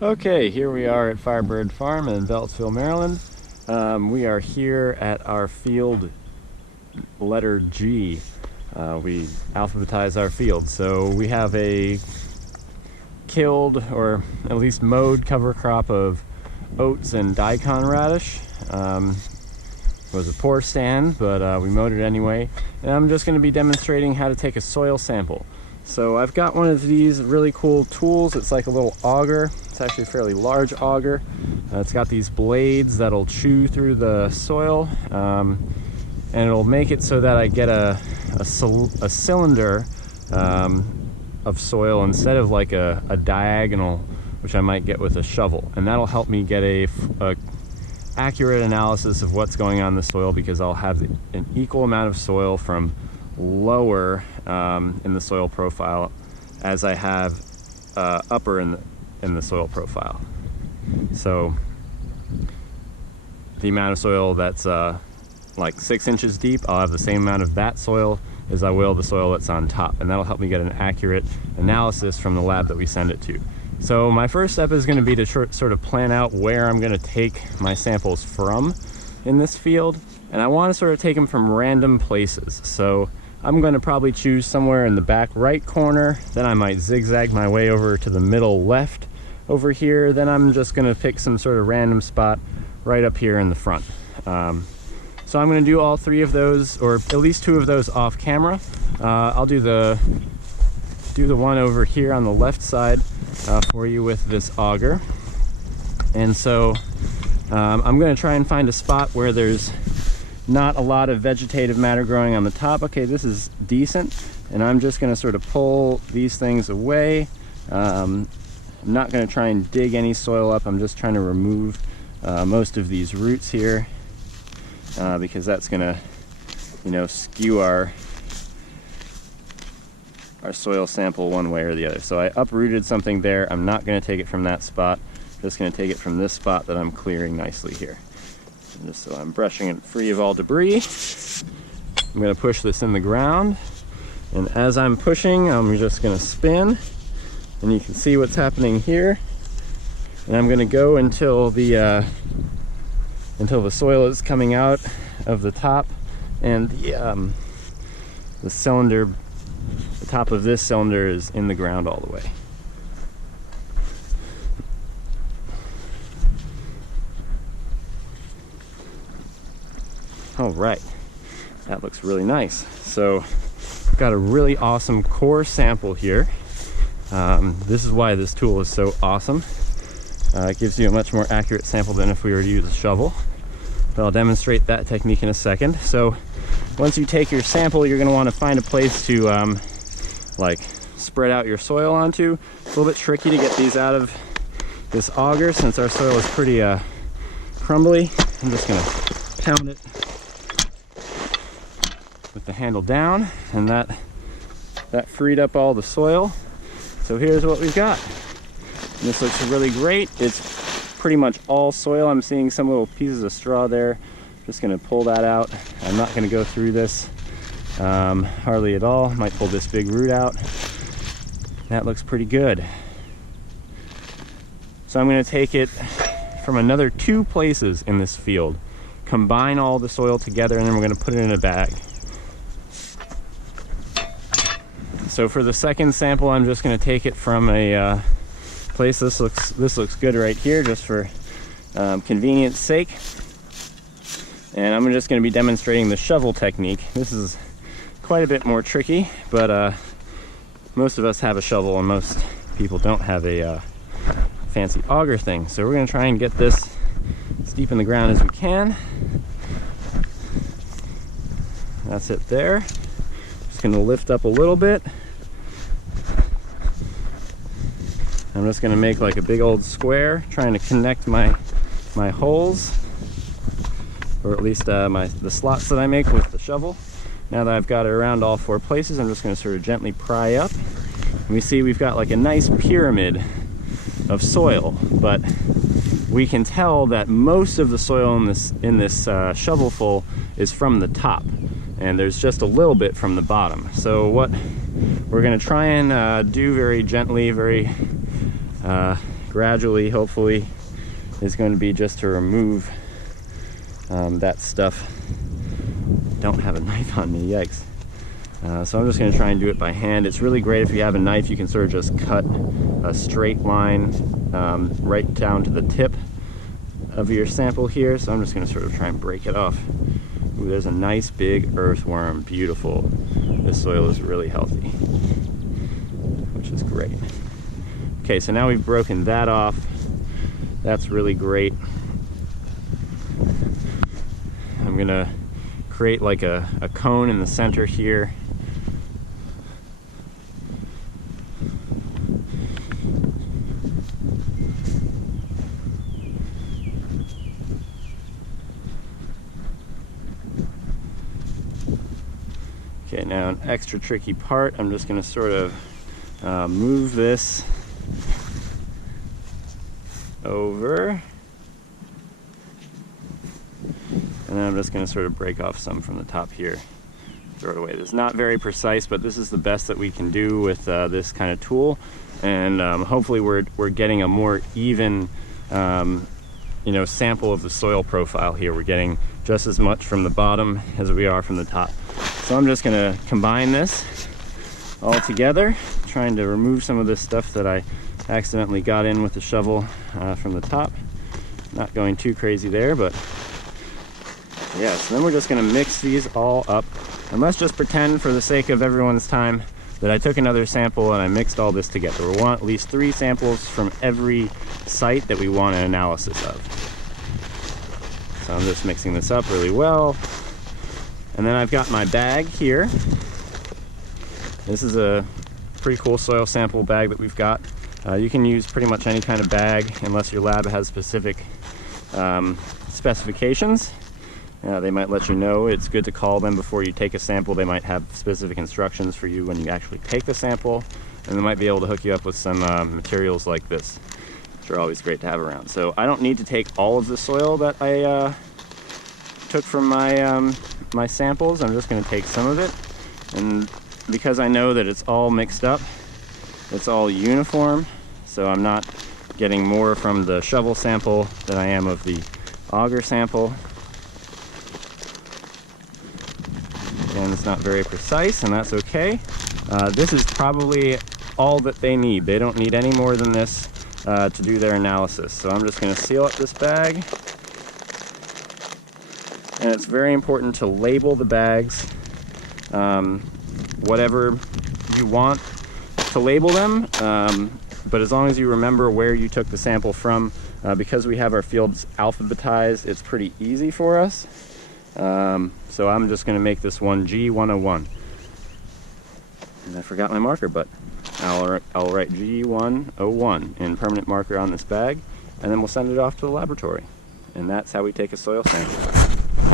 Okay, here we are at Firebird Farm in Beltsville, Maryland. We are here at our field letter G. We alphabetize our field. So we have a killed, or at least mowed, cover crop of oats and daikon radish. It was a poor stand, but we mowed it anyway. And I'm just going to be demonstrating how to take a soil sample. So I've got one of these really cool tools. It's like a little auger. It's actually a fairly large auger. It's got these blades that'll chew through the soil, and it'll make it so that I get a cylinder of soil instead of like a diagonal, which I might get with a shovel. And that'll help me get a accurate analysis of what's going on in the soil, because I'll have an equal amount of soil from lower in the soil profile as I have upper in the soil profile. So the amount of soil that's like 6 inches deep, I'll have the same amount of that soil as I will the soil that's on top, and that'll help me get an accurate analysis from the lab that we send it to. So my first step is going to be to sort of plan out where I'm going to take my samples from in this field, and I want to sort of take them from random places. So I'm going to probably choose somewhere in the back right corner, then I might zigzag my way over to the middle left over here, then I'm just going to pick some sort of random spot right up here in the front. So I'm going to do all 3 of those, or at least 2 of those off camera. I'll do the one over here on the left side for you with this auger. And so I'm going to try and find a spot where there's not a lot of vegetative matter growing on the top. Okay, this is decent, and I'm just going to sort of pull these things away. I'm not going to try and dig any soil up. I'm just trying to remove most of these roots here, because that's going to, skew our soil sample one way or the other. So I uprooted something there. I'm not going to take it from that spot. I'm just going to take it from this spot that I'm clearing nicely here. And just so I'm brushing it free of all debris, I'm going to push this in the ground. And as I'm pushing, I'm just going to spin, and you can see what's happening here. And I'm going to go until the soil is coming out of the top, and the cylinder, the top of this cylinder is in the ground all the way. All right, that looks really nice. So I've got a really awesome core sample here. This is why this tool is so awesome. It gives you a much more accurate sample than if we were to use a shovel. But I'll demonstrate that technique in a second. So once you take your sample, you're going to want to find a place to like spread out your soil onto. It's a little bit tricky to get these out of this auger since our soil is pretty crumbly. I'm just going to pound it with the handle down, and that freed up all the soil. So here's what we've got. And this looks really great. It's pretty much all soil. I'm seeing some little pieces of straw there. Just going to pull that out. I'm not going to go through this hardly at all. Might pull this big root out. That looks pretty good. So I'm going to take it from another 2 places in this field, combine all the soil together, and then we're going to put it in a bag. So for the second sample, I'm just going to take it from a place. This looks good right here, just for convenience sake. And I'm just going to be demonstrating the shovel technique. This is quite a bit more tricky, but most of us have a shovel, and most people don't have a fancy auger thing. So we're going to try and get this as deep in the ground as we can. That's it there. Just going to lift up a little bit. I'm just going to make like a big old square, trying to connect my holes, or at least the slots that I make with the shovel. Now that I've got it around all 4 places, I'm just going to sort of gently pry up. And we see we've got like a nice pyramid of soil, but we can tell that most of the soil in this shovelful is from the top, and there's just a little bit from the bottom. So what we're going to try and do very gently, very gradually, hopefully, is going to be just to remove that stuff. Don't have a knife on me, yikes. So I'm just going to try and do it by hand. It's really great if you have a knife, you can sort of just cut a straight line right down to the tip of your sample here. So I'm just going to sort of try and break it off. Ooh, there's a nice big earthworm, beautiful. This soil is really healthy, which is great. Okay, so now we've broken that off. That's really great. I'm going to create like a cone in the center here. Okay, now an extra tricky part, I'm just going to sort of move this over, and then I'm just going to sort of break off some from the top here, throw it away. It's not very precise, but this is the best that we can do with this kind of tool, and hopefully we're getting a more even you know, sample of the soil profile here. We're getting just as much from the bottom as we are from the top. So I'm just going to combine this all together, trying to remove some of this stuff that I accidentally got in with the shovel from the top. Not going too crazy there, but yeah, so then we're just going to mix these all up. And let's just pretend, for the sake of everyone's time, that I took another sample and I mixed all this together. We want at least 3 samples from every site that we want an analysis of. So I'm just mixing this up really well. And then I've got my bag here. This is a pretty cool soil sample bag that we've got. You can use pretty much any kind of bag unless your lab has specific specifications. They might let you know. It's good to call them before you take a sample. They might have specific instructions for you when you actually take the sample, and they might be able to hook you up with some materials like this, which are always great to have around. So I don't need to take all of the soil that I took from my my samples. I'm just going to take some of it, and because I know that it's all mixed up, it's all uniform, so I'm not getting more from the shovel sample than I am of the auger sample. And it's not very precise, and that's okay. This is probably all that they need. They don't need any more than this to do their analysis. So I'm just going to seal up this bag. And it's very important to label the bags, whatever you want to label them, but as long as you remember where you took the sample from, because we have our fields alphabetized, it's pretty easy for us. So I'm just going to make this one G101. And I forgot my marker, but I'll write G101 in permanent marker on this bag, and then we'll send it off to the laboratory. And that's how we take a soil sample.